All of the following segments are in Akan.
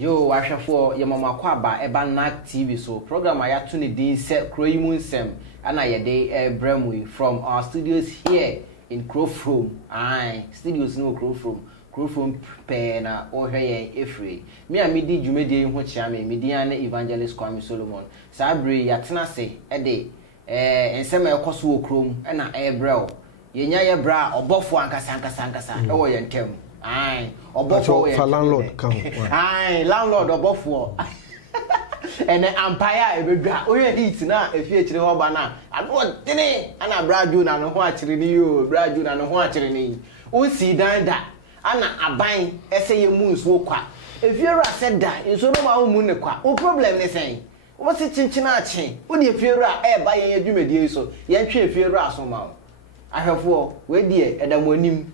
Yo, wahwefo ye mama kwaba eba Nak TV so program aya to ne din se Kuro nsem ana ye dey bremwe from our studios here in Kuro. Aye, studios no Kuro pe na ohwe efre. Me a me di dwumede ho chia me di an evangelist Kwame Solomon. Sabre ya tena se de nsem ekoso okrom na brel. Ye nya ye bra obofo ankasa ewo ye ntem. Aye, obofo for landlord come. Aye, landlord obofo. And the empire ebedwa oye dit na efi akire ho ba na ano dene ana braju na no ho akire ni yo braju na no ho akire ni o si dan da ana aban ese ye mu nso kwa efiera se da nso no ma ho mu ne kwa o problem ne sen o se chinchina ache o de efiera e ba ye adwumedie so ye ntwe efiera aso ma ahwefo we die edamonim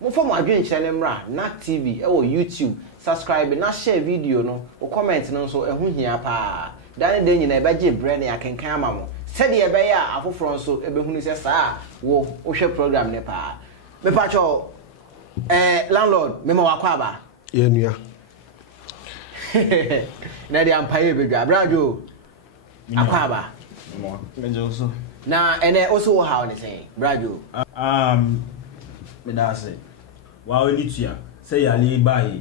mo fo mo adwen channel mra Nak TV e wo YouTube subscribe na share video no o comment no so ehu hia pa dan de nyina e baje bre na yakenkan ama mo se de e be ya afoforo so e be hunu se sa wo o hwe program ne pa me pa cho landlord me ma wakwa ba ye nua na de ampaye be dwa brajo akwa ba mo ngejo so na ene also wo how ne say brajo me da say wa oni tua say ya le bae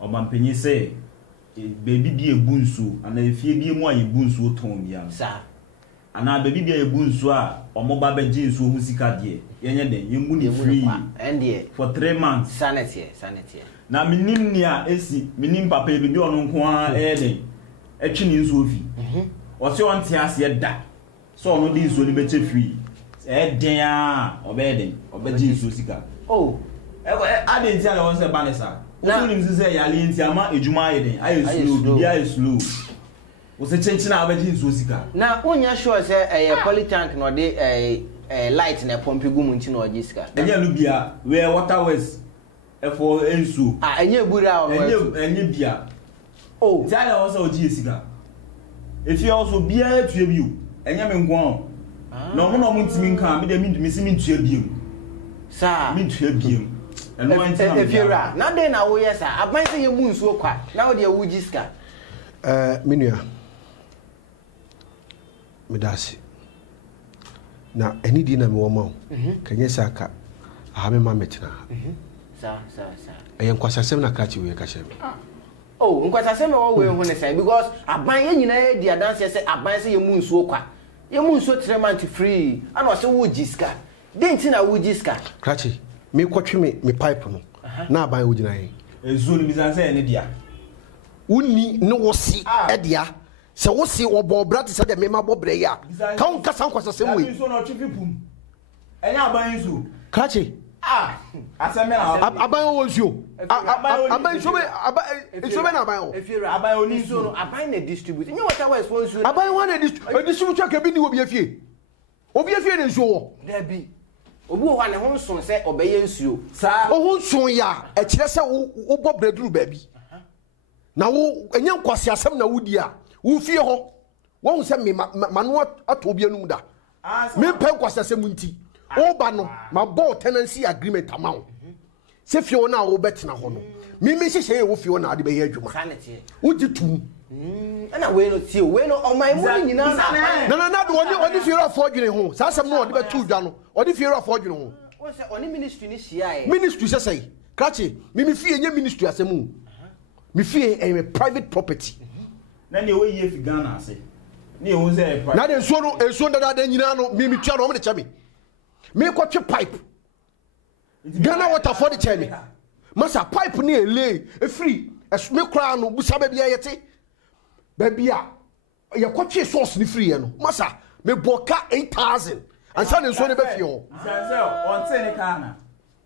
o mampenyi say baby bi ebunsu ana efie bi mu aye bunsu oton bia sa ana baby bi ebunsu a omoba be jinsu hu sika de yenye den yemu ni free and for 3 months sanity na minim ni a esi minim papa bi ono nko a den etwi ni nsu ofi o se on te ase da so ono di nsu ni be che free den a obeden obeji nsu sika oh aden ti ala won se banesa o nim se ya le nti ama ejuma ayeden ayi slow bi ayi slow o se chenchina obeji nsu sika na onya sure se polytank no de light na pompe gumu nti no ojiska enye lu bia we water west for ensu enye bura o enye bia oh ti ala won se oji sika if you also bia tue bi o enye me nko no mo ntimi nka me de mi si mi tue bi sa mi tue bi eno anti na if you ra na dey na wo yes aban se ye mu nsuo kwa na wo de wujiska minua medasi na eni di na me wo ma kanye saka aha me ma metina sa enkwasasem na kachi we ka shem oh enkwasasem wo we hu ne sai because aban ye nyina ye dia dance say aban se ye mu nsuo kwa ye mu nsuo 3 months free ana se wujiska denti na wujiska kachi me kwatwe me pipe no na aban wo gina yen ezu ni bizanse ene dia unni ne wo si edia se wo si obo brati se de me ma bobre ya ka on kasa nkwasasem we nso na twifi pum enya aban nsu kachi aseme na aban wo nsuo aban so be na aban wo efiera aban oni nsuo no aban na distribute nya water west for nsuo aban wa na distribute ka bi ni obi afie ne nsuo wo da bi obi wo ne ho nson se obeye nsuo sa wo nson ya e kire se wo bobre duru ba bi na wo enya nkwase asem na wudi a wo fie ho wo hu se me manu ato bi anum da me pe nkwase asem nti o ba no ma bo tenancy agreement amount se fie na wo betena ho no me hyehyɛ wo fie na ade be yɛ adwuma wo jitu ana we no tie we no oman mu nyina na do oni fie afọ dwene ho sa asem no ode be tu dwa no ode fie afọ dwene ho wo se oni ministry ni hia ministry se sei krachi me fie nye ministry asemu me fie a private property na ne we ye fi Ghana ase ne ho se na de enso dada nyina no me tua no me de chame me kwatwe pipe Ghana water for the chame masa pipe ni ele free me kra no busa ba bia yete ba bia ye kwatwe source ni free no masa me boka 8,000 ansa ne so ne be fie ho se on te ne kana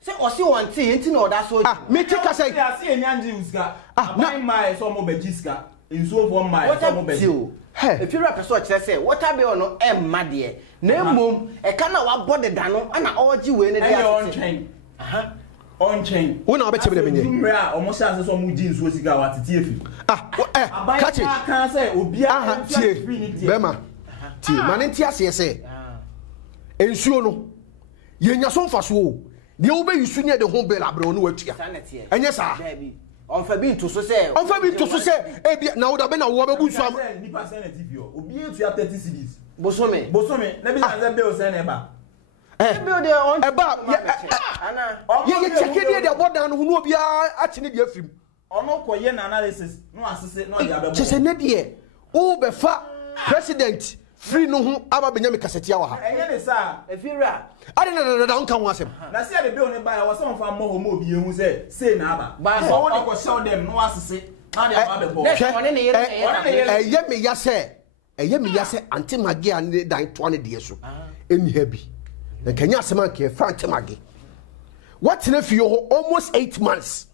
se o si won te enti na oda so me ti ka say se enyanje uska na mai so mo bejiska nsuo for mai so mo beji if you rap so kire say water bill no emma de na emom e ka na wa body da no ana oji we ne dia on chain wo na obechebe me nye mra omo sha se so mo ji nsuo sika wa tete efi kachi kan say obia tie bema tie mane ntia se se ensuo no ye nya so mfa so de wo be yusu nye de ho bel abre onu watua enye sa On fa bi to so say ebi na wo da be na wo be bu nso am nipa say na TV o obi etu ya 30 cedis bosome na bi say bill say na eba bill dey on eba ana ye check dey dey bodan no hu obi a chine dey afim ono koye na analysis no asese no ya bebo chese ne dey wo be fa president free no ho aba benyame kasetia wa ha enye ne sa efira ade na nka ho asem na se de bill ne ba ya wo se mfa mo ho mo obi ehu say na aba so wo de ko show them no asese na de aba bebo eye me ya se antimage an dan to ne de so eni ha bi na kanya asem an ke fa antimage what na fi ho almost 8 months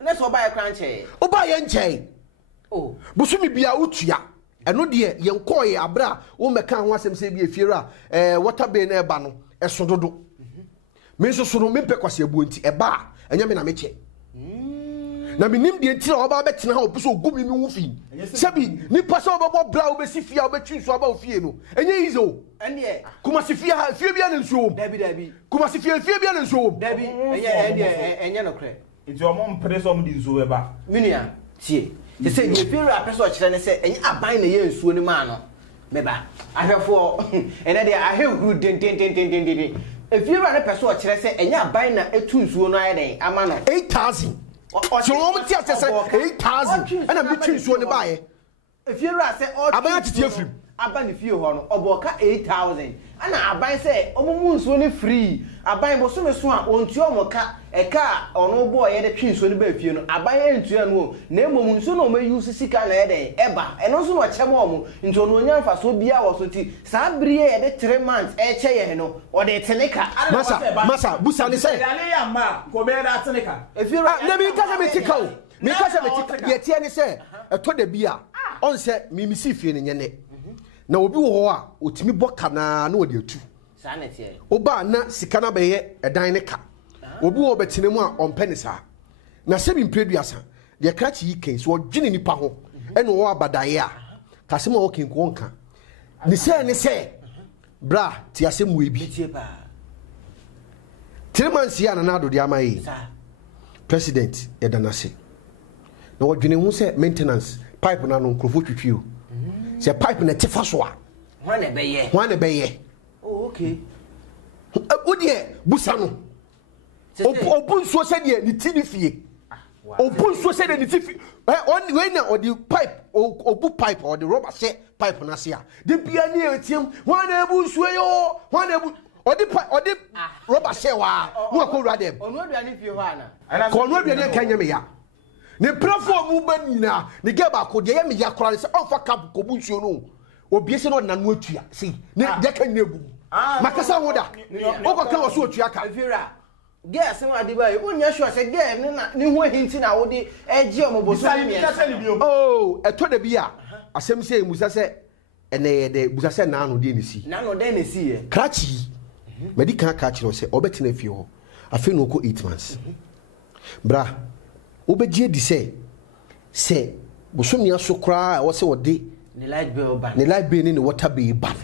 let's go buy a cranche oba ye nche busumi bia utua eno de yenkoye abra wo meka ho asem se bi efiera water bay na eba no esododo me so no me pekwase abu nti eba enya me na meche na minim de ntira oba betena ha opuso ogumi mi hu fi sebi ni pasa obebo bra obesi fia obetwi nso aba ofie no enye izo ene kuma se fia bia na nso dabi kuma se fia bia na nso dabi enye no kre nti omo mpre so omo di nso eba minia tie se se ye fiera person kire ne se enye aban na ye nsuo ni ma no beba ahwefo ene de ahehuru den efiera ne person kire se enye aban na etu nsuo no aye den ama no 8000 so wo mti asese 8000 ana bi twinsuo ne baaye efiera se aban atiti afrim aban fie ho no oboka 8000 ana aban se omumu nsuo ne free aban bo so me so a ontu omoka eka ono bo ye de twinsuo ne ba fie no aban entua no na emom nsuo no ma use sika na ye den eba eno so no chem omo nti ono nya mfa so bia wo so ti saa brie ye de 3 months che ye no o de teneka masa busa ne se ale ya ma ko be da teneka efiera na bi kasa me tika o me kasa me tika ye tie ne se eto da bia on se mi misi fie ne nyene na obi wo ho a otimi boka na odi atu saa na tie oba na sika na be ye edan ne ka obi wo betene mu a ompe ne saa na se bi mpreduasa de krachi yiken so odwene nipa ho ene wo abadaye a kase ma wo kenko nka ne se bra ti ase mu ebi tie pa Tremansi ana na do de amayi president edanase na wodwene hu se maintenance pipe na no nkrofo twitwio se pipe na tefa so a hwan na be ye oh okay odie busa no obun so se de ni ti ni fie obun so se de ni ti fie on we na odi pipe obu pipe or the rubber se pipe na se a de bia ni etiem hwan na ebu so yo hwan na ebu odi rubber se wa mu akowura dem onu aduane fie ho ana ko onu aduane kanya me ya ne prafo mu ba nyina ne ge ba ko de ye me ya kora ne se onfa kap ko bu nsuo no obi se no na no atua si ne de kan na ebu makasa ho da o ko kan so atua ka afira ge asem ade ba ye onya sure se ge ne ho hinti na wo de eje omoboso ni oh eto de bia asem se musa se ene ye de busa se na no de ne si na no de ne si ye krachi medical catch no se obetena fie ho afi no ko 8 months bra obegie di se bosomi aso kra wo se wode ne light bill ni water bill ba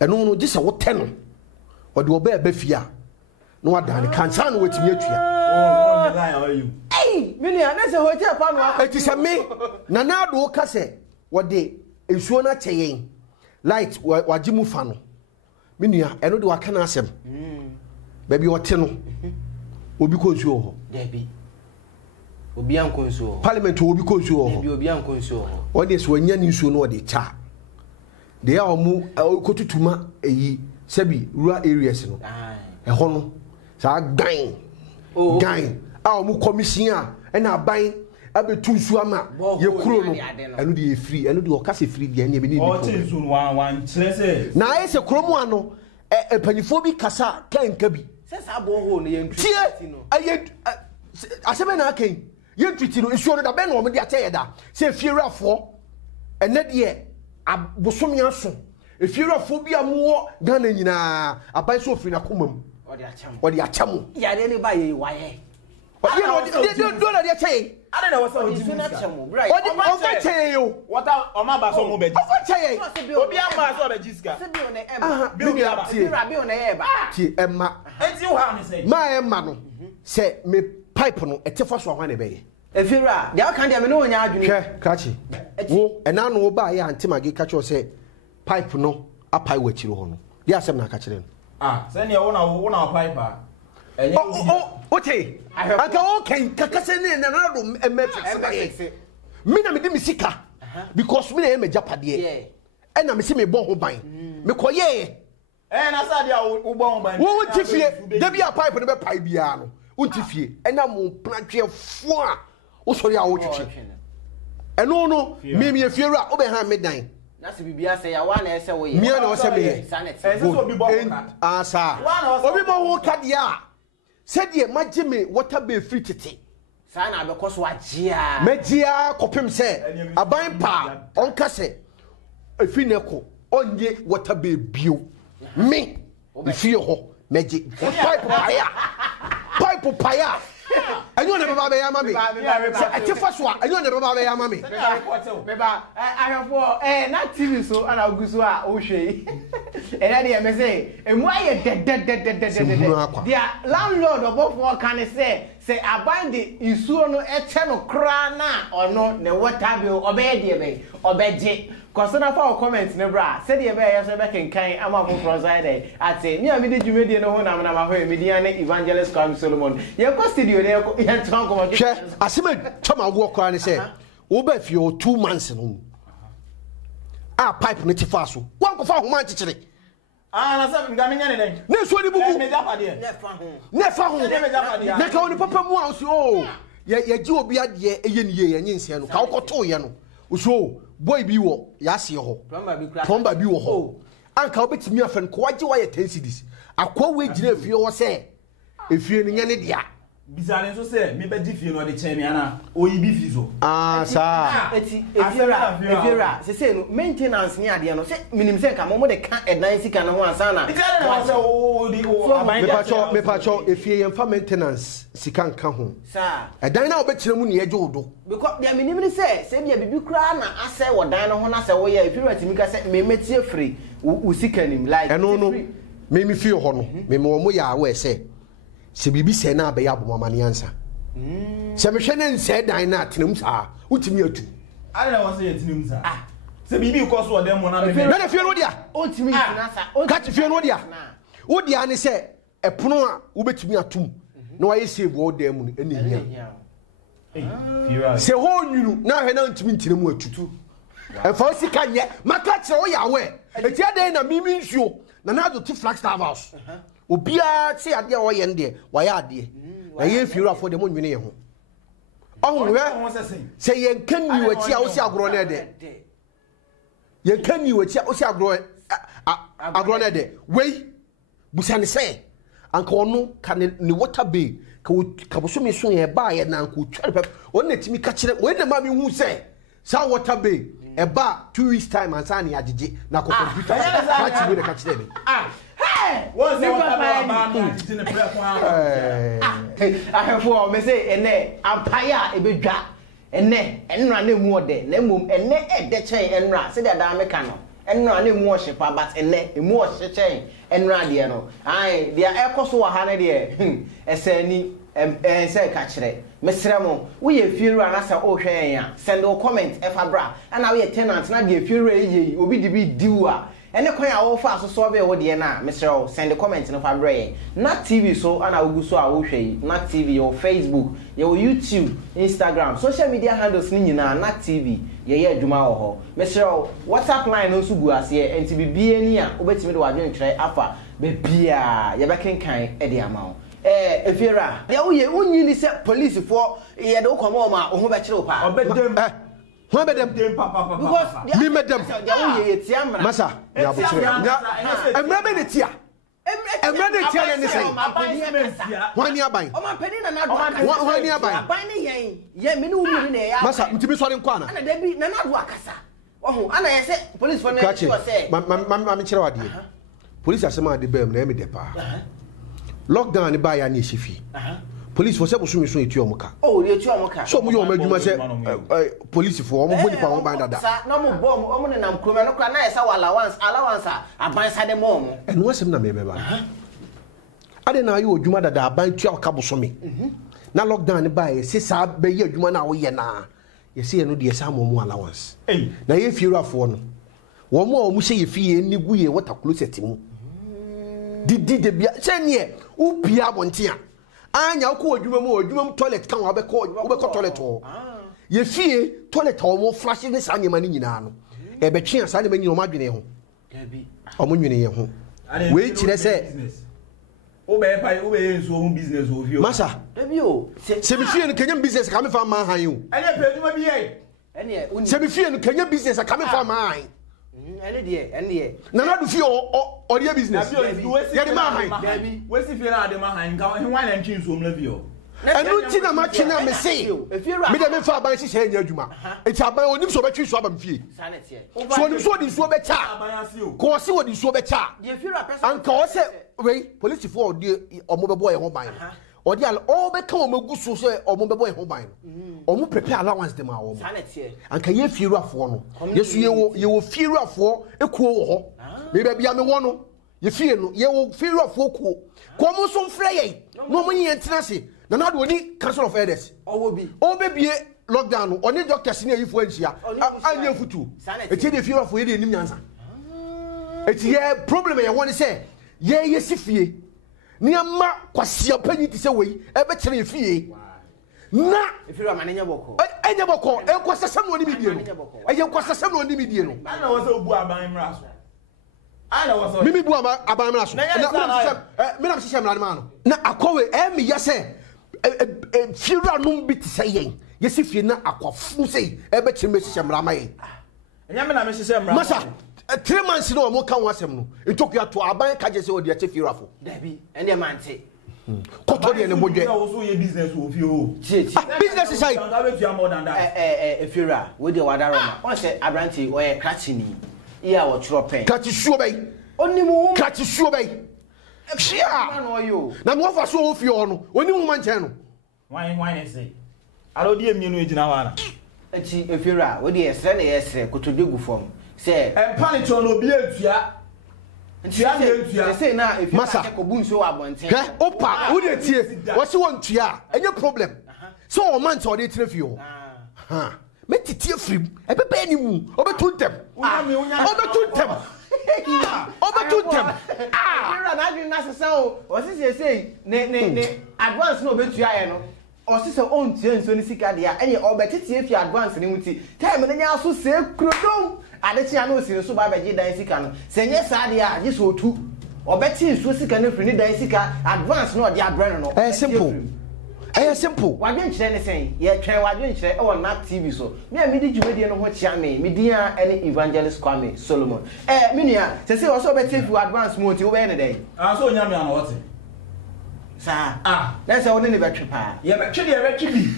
eno no gisa wo te no ode oba ba fie a no wada ne kansa no wetimi atua the line are you mini ana se hotel pa no eti se me na na do ka se wode ensuo na cheyen light wajimu fa no minua eno de waka na asem baby wote no obi konsuo ho debi obi an konsuo parliament obi konsuo ho debi obi an konsuo ho ode so anya ni nsuo no ode cha de ya omu kotutuma eyi sebi rural areas no ho no sa gan a omu commission a na ban abetu nsuo ama ye kuro no eno de free eno de okase free de ene be ni o ti nsuo wan chrese na ayese kromo ano panifo bi kasa kanka bi se sa bo ho no ye ntwiti no aye aseme na akan ye ntwiti no nsuo no da be na o me de ateye da se fierafo ene de abosomi aso efierafo bi amuwo Ghana nyina aban so ofiri na komam odi acham ya de ne ba ye waye odi no do na de ateye ade na wasa odi na chamo bra odi o fa cheye yo wata o ma ba so mo beji o fa cheye obi ama so beji ska se bi o na emma bi bi bi o na ye ba ti emma enti wo ha ni say ma emma no se me pipe no etefa so ahwa ne beye efira dia kan dia me no onya adwene hwe kachi wo ena no ba ya antimage kachi o say pipe no apai wachiro ho no dia asem na kachire no say ne wo na pipe enye okay aka okay kakase ne na do mfix me na me di misika because me na me japade ena me si me bon ho ban me koye na sa dia wo bon ho ban wo tifie da bia pipe no be pai bia no wo tifie ena mo plantwe fo a wo sori a wo twetwe eno no me efieru a wo be ha me dan na se bibia se ya wa na ese wo ye me na wo se me ye so obi bon ka sa obi bon ho ka dia se die magye me water be free tete sa na be koso agia magia kopem se aban pa onka se efi ne ko onye water be bio me ifie ho magye pipe paya anyo ne baba be ya mami se atifa so anyo ne baba be ya mami beba ahafo na TV so ana oguso a o hwe na de me say emu aye de dia landlord obofo kan say aban de isuo no eche no kra na ono ne water bill obey de be obeje Kosona for comment ne bra said ye be yeso be kenkan ama for proside ate me am de dwumedie no ho na ma ho media ne evangelist Kwame Solomon ye ko studio ne ye tran ko hwe asema twama wo kwa ne say wo ba fie o 2 months no pipe ne tifa so wan ko fa ho man kikire na say ngame nya ne den ne so ni bubu ne japade ne fa ho ne ka woni papa mu a so ye gi obi ade eye ne ye nyense no ka wo to ye no so boy bi wo ya se ho plumber bi wo ho anka obetimi afen ko wage wa ye 10 cedis akwa we gina fie wo se efie ni nya ne dia bizarre so se me be di fie no de chemi ana oyi bi fi so sa eti efiera se no maintenance ni ade no se minim se nka mo de ka edan sika no ho ansa na me pacho efie ye fa maintenance sika nka ho sa edan na obetire mu ne ye jodo because dia minim ni se bia bibi kura na ase wo dan no ho na se wo ye efiera timi ka se me metie free u sika nim like eno no me fie ho no me mo ya we se se bibi se na be ya bomamane ansa se me hwe ne nse dan na atenam sa utimi atu na wo se yetinum sa se bibi ko so odem mo na me na fie no dia otimi tina sa ka fie no dia wo dia ne se epono a wo betimi atum na wa ye save wo dem mu enihia se ho nwunu na hwe na ntimi ntinam atutu e fa sika nye maka kire wo ya we eti adan na mimi nsuo na na do ti Flagstaff house obia ti ade o ye nde wa ya ade na ye firu afo de mo nwene ye ho ohun we se ye nkan ni wachi a o si agro na de ye nkan ni wachi a o si agro na de we busane se anka onu ka ni water bay ka bo so me so ye ba ye na anka tware pep on na timi ka kire we na ma me hu se sa water bay e ba 2 weeks time ansa na agege na ko computer ka ti we na ka kire me what's the water bay man in the prep one ahefo me say ene ampaya ebedwa ene enra na mu ode na mum ene ede chen enra se da da me ka no enra na mu o shepa but ene emu o chen enra de no ai dia ekoso wa ha ne de esani say ka kire mesrɛ mo wo ye firu anasa o hwɛ ya send o comment efa bra ana wo ye tenant na de firu ye obi di bi diwa ene kwan a wo fa so so be wo de na mesrɛ o send comment no fa bra ye na TV so ana wo gu so a wo hwɛ yi na TV yo Facebook yo YouTube Instagram social media handles ni nyina na TV ye adwuma wo ho mesrɛ o WhatsApp line no so gu ase enti bibie ni a obetimi de wadwen kyerɛ afa be bia ye be kenkan e de ama efiera ya uye unyi ni se police for ye de komo ma o ho be kire o pa obedem ho obedem papa because mi medem ya uye etia mra masa ya bo kire emra be ne tia emra ne tia ne sei hwani aban o ma pedi na na do aka hwani aban ne ye me ne umi ne ya masa ntimi sori nkwa na ana da bi na na do akasa oho ana ye se police for na say ma kire wade police asema de bem na me de pa lockdown ni ba ya ni sifi police for say bosu so etu omuka oh etu omuka so mu yo madwuma say police for omo boni pa won ban dada na mo bom omo ne nam kroma no kra na yesa allowance aban sa de mom enu asem na me ba ade na ayo odwuma dada aban tu aka boso me na lockdown ne bae se sa be ye adwuma na wo ye na ye se ye no de sa mo allowance na ye fiewafo no wo mo o mu se ye fie ni gu ye water closet mu di de bia se ne u bia bonte anya ko adwuma mu toilet kan wo be ko toilet ho ye fie toilet ho mo flash ne sa nyema ni nyina no e be twe sa ne ma nyina o ma dwene ho o mo nwene ye ho we kire se Obey so business of you. Masa, se me fie no Kenyan business ka me fa man han you. Ene pe duma bi ye. Se me fie no Kenyan business ka me fa man han. Ene Na na do fie o dia business. Ya de man han. We si fie na de man han ka he wan na ntwi so mla bi o. Enu ti na ma twi na me say. Me de me fa ban si se nya adwuma. Eti aban onim so betwi so abam fie. So onim so di so be cha. Ko se wo di so be cha. Anka o se we police for the omobebo e ho ban o de all be kan o magu so so omobebo e ho ban o mu prepare allowance dem a wo anka ye fieruafo no yesu ye wo fieruafo ekuo wo ho me ba bia me wo no ye fie no ye wo fieruafo kuo ko mo so mfre ye no mo yin tena se na na do oni council of elders o be bie lockdown no oni doctors ne yifo anhia anya futu eti de fieruafo ye de nim nyansa eti ye problem ye won say ye sifie ni ama kwasia panyi ti se wei e be kire fie na efiru amanenya boko enya boko e kwasasam no ni mi die no e ye kwasasam no ni mi die no ana wo se obu aban mra so ana wo so mi bu aban mra so na mi na hihye mra ma no na akowe e mi ya se firu anum bi ti se yen ye sifie na akwafu se e be kire me hihye mra ma yen enya me na me hihye mra masa 3 months no mo kan wasem no ntokua to aban ka je se odi ache fiewafo dabi ene mante koto de ne bodwe wo so ye business wo fi o business is like more than that fiera we de wadaroma on say abranti o ye kratini iya wo chro pen kratisuo bay onimu kratisuo bay shia na mo fa so wo fi o no onimu man chen no why say aro die mienu ejina wana enti fiera we de esre na yesre kotodegu fom say panic on obi atua say na if you take obunso wa bonten opa wo de tie wo se won tua enye problem so o man to de tire fi ho ha me titie frim e be be ni mu obetuntem obetuntem fiera na adwin na sesa o say ne advance no obetua ye no o se on tie nso ni sika de a enye obetitie fi advance ni muti time ne nya so se krodom adechi ana osire so ba beji dan sika no senye saade a je so otu obeti nso sika no firi ni dan sika advance no de abrɛ no simple wadwen kyerɛ ne sen ye twɛn wadwen kyerɛ e wɔ na TV so me a medi dwumadi no ho kyia me medi a ene evangelist Kwame Solomon me nua sese wo so obeti fi advance mo nti wo be ne dai so nya me ana wote sa na se wo ne betwe pa ye betwe de ye betwe bi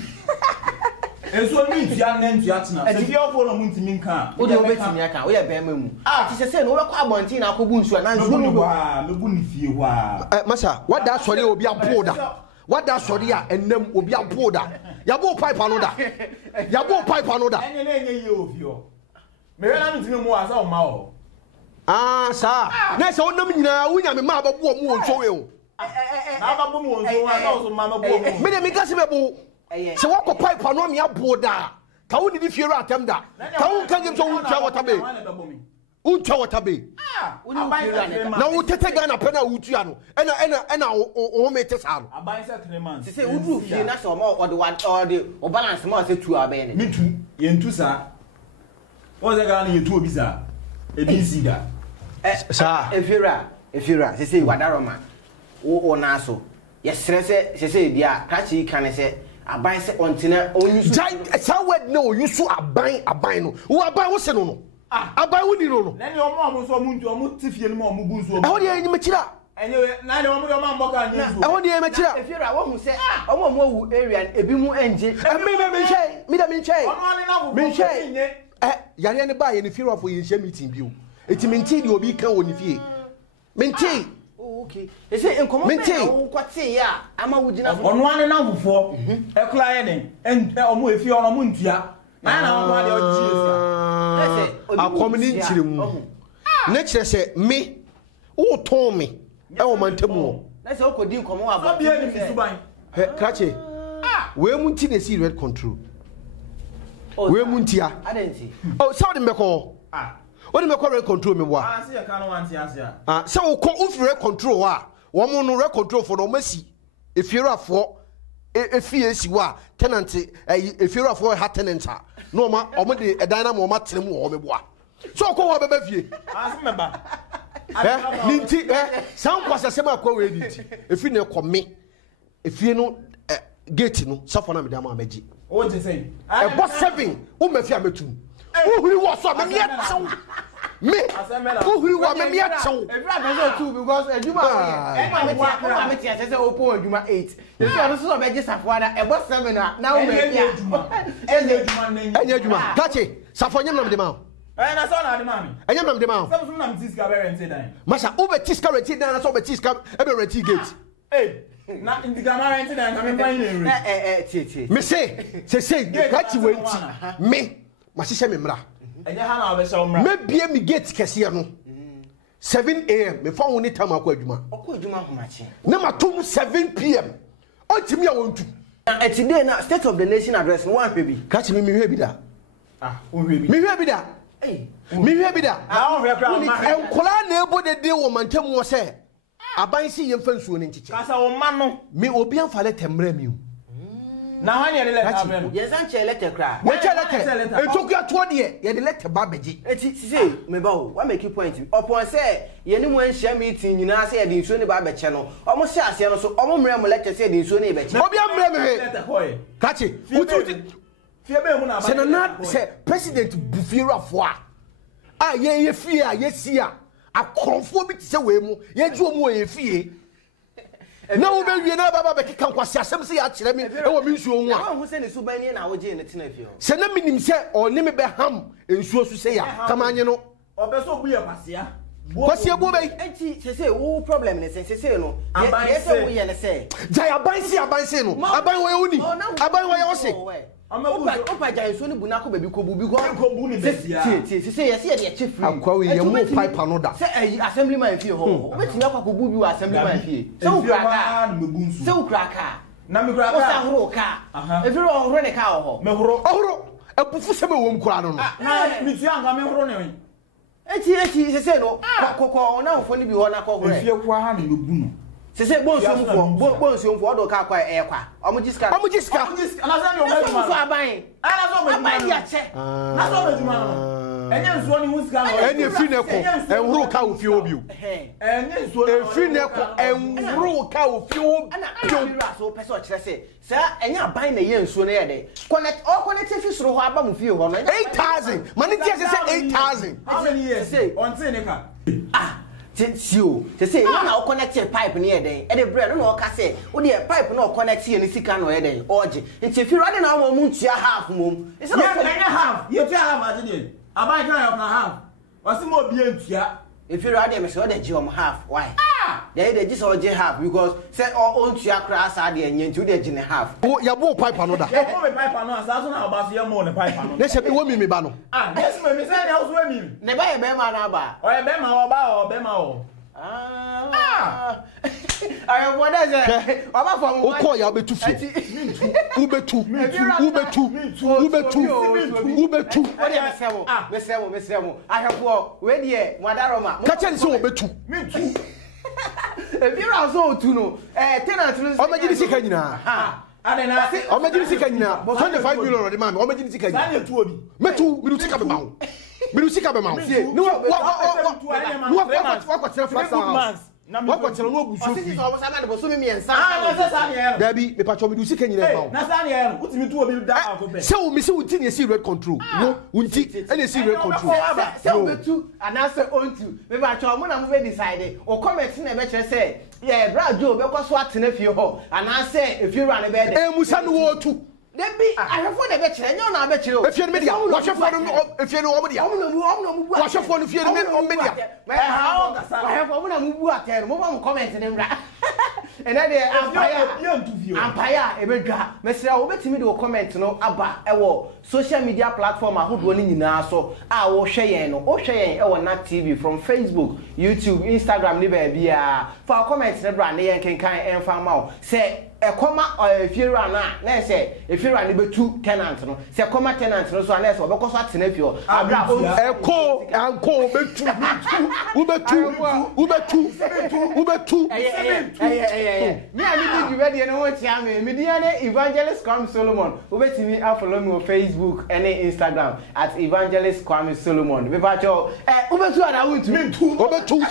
enso ni ntia na ntia tena se fi ofo no muntimi nka wo de obetimi aka wo ye be ma mu ti se no wo kɔ abontin na akɔbu nsu na nsu no mebu ni fie wa masa what that sorry obi aboda what that sorry a enam obi aboda ya bo pipe anoda ene na enye ye ofio me we na ntimi mu asa o ma o sa na se onam nyina wo nya me ma ababu o mu onso we o na ababu mu onso wa na o so ma ababu o mu me de me gase me bo se wako pipe ano me aboda ka wo ni fiero atem da ka wo kan gem so wo twa water be untwa water be na wo tete Ghana pe na wutua no ena o mete sa no aban se 3 months se wudu fie na se o de o balance ma se tu aban ne mitu ye ntu sa o ze Ghana ye tu obi sa e bi si da sa efira se wadaroma wo na so ye sere se bia kachi kan se aban se ontina onyusu sa word no yusu aban no wo aban wo se no aban wo ni no na ni omo so mu ntu omo tifie no omo bu nsu omo e ho de enyi mechira enye na ni omo de omo amboka ni nsu e ho de mechira efira wo hu se omo wu area ebi mu enje me da menche omo ani na wo menche yare ne ba ye ne fira for ye hye meeting bio eti menti de obi kan woni fie menti okay ese enkomo be wo kwate ya ama wugina ono ane na vufo ekula ye ne omo efi ono mo ntua na omo ade oji esa akomni nchiremu na kire se me wo ton me e wo mantamu na se okodi enkomo wa ba bia ni suban krache we munti na see red control we muntia adanti oh so de meko what me call red control me wa see you can want asia so we call red control wa wo mo no red control for no masi efiruafo efiesi wa tenant efiruafo ha tenant no ma omo de edan na mo ma tene mo wo me boa so ko wo beba fie asemeba ninti san kwasa sema kwa we ninti efi ne kome efie no gate no safo na me da ma meji o je say e boss 7 o ma fi ametum o huri wo so me achew me o huri wo me achew if I go 2 because ejuma o me tia say open ejuma 8 you see no so be je safo ada e boss 7 na o me ejuma ejuma gachi safo nyam na me de ma na so na de ma me enyam na me de ma some na me tiska be rent dan masha o be tiska rent dan na so be tiska e be rent gate na indigama rent dan me find tie me say gachi wenti me mahihye me mra enye ha na obese o mra me bie me gate kese no 7 am me fa woni tam akọ adwuma homache na matom 7 pm ontimi a wontu today na state of the nation address no one baby gachi me hwe bi da o hwe bi me hwe bi da me hwe bi da na o hwe kra ma enkola na ebo de wo mantam wo se aban si yemfa nsuo ne nchiche kasa wo ma no me obi amfa letter mra mi na hwan ye letter abre no yes an che letter kra we che letter etoku ato de ye de letter ba beji eti say me ba wo wa make point upon say ye ni mo anhia meeting nyina say ye de nsuo ne ba beche no omo se ase no so omo mra mo letter say de nsuo ne beche obi amra me he letter hoye kachi uti fie be mu na ba se na se president bufiruafo a ye fie a ye si a akrofo bi tse we mu ye ju omu ye fie na wo be wie na baba be keka nkwase asem se ya kire me e wo mi nsuo hu a ho se ne suban ni na wo je ne tena fie ho se na minim se oni me be ham nsuo su se ya kama anye no obeso obu ye kwasia kwase ebo be enti se wo problem ne se no ye se wo ye ne se jai aban se no aban wo ye oni aban wo ye wo se opa jai so ni buna ko baby ko bu ni besia se yes ye de chief akwa we ye mu pipe anoda se assemblyman fie ho obetimi akwa ko bu bi assemblyman fie se wo kraka se wo kraka na me kraka o sa horo ka efiri o horo ne ka ho me horo ebufu se me wo mu kura no na mi ti anga me horo ne eti se no ko na ofo ni bi ho na ko horo efie kwa ha na me bu no se bonso mfo odo ka kwa e kwa omujiska na se ni o me so aban ana so me aban ya che na so me juma no enye nsuo ni huska no enye fi ne ko enhuru ka ofie obi enye nsuo efi ne ko enhuru ka ofie obi ana so pese o kire se enye aban na ye nsuo na ye de connect fi soro ho aba mu fie ho no 8000 mani tie se 8000 how many years on say ne ka tio say na o connect pipe ne eden e de bread no o ka say o de pipe no o connect ye ni sika no eden oje nti fi rade na mo ntua half mom e say half ye tua half ade abai kan yo na half o si mo bie ntua e fi rade me say o de ji om half why they just o je half because say o ntua kra asa de enye nti o de ji ne half o ya bo pipe anoda ye mo me pipe ano asa so na oba so ye mo ne pipe ano ne se be wo mi ba no yes me say na so mi ne ba ye be ma na ba o ye be ma o be ma o ayo boda je oba fo mo o ko ya betu fi ubetu mesemo ahefo we de modaroma ka chen se obetu e bira so otu no tenant no o magini sika nyina ade na o magini sika nyina 25 million de mama o magini sika nyina na tu obi metu mi sika be mawo mi sika be mawo ni wa tell fast house wa ko tell no busu fi o sa ma de so mi miensa na se sa ne dabi me pacho mi sika nyina mawo na sa ne utimi tu obi da akope se o mi se unti ne see red control no unti ene see red control se o betu anase ontu me pacho mo na mo be decide o comment na be kire say yeah bra jo be ko so atena fie ho anase efie ru an be de musa no wo tu Debi ahefo de be kire enyo na be kire o efie no media wa hwefo no efie no omodia omno mu wa hwefo no fie no media ahefo mo na mu bu atero mo ba mo comment ne mra ene de afaya ye ntu Ampaya ebedwa mesra wo betimi de comment no aba ewo social media platform ahodo ni nyina so a wo hwe yen no wo hwe yen ewo na TV from Facebook, YouTube, Instagram ni ba bia fa comment ne bra ne yen kenkan emfa ma wo se ekoma efiera na se efiera ni betu tenant no se ekoma tenant no so na se obekoso atena fio abra eko anko betu ubetu me ani di video no ho tia me dia ne Evangelist Kwame Solomon obetimi follow me on Facebook and Instagram at Evangelist Kwame Solomon me ba cho ubetu ada ubetu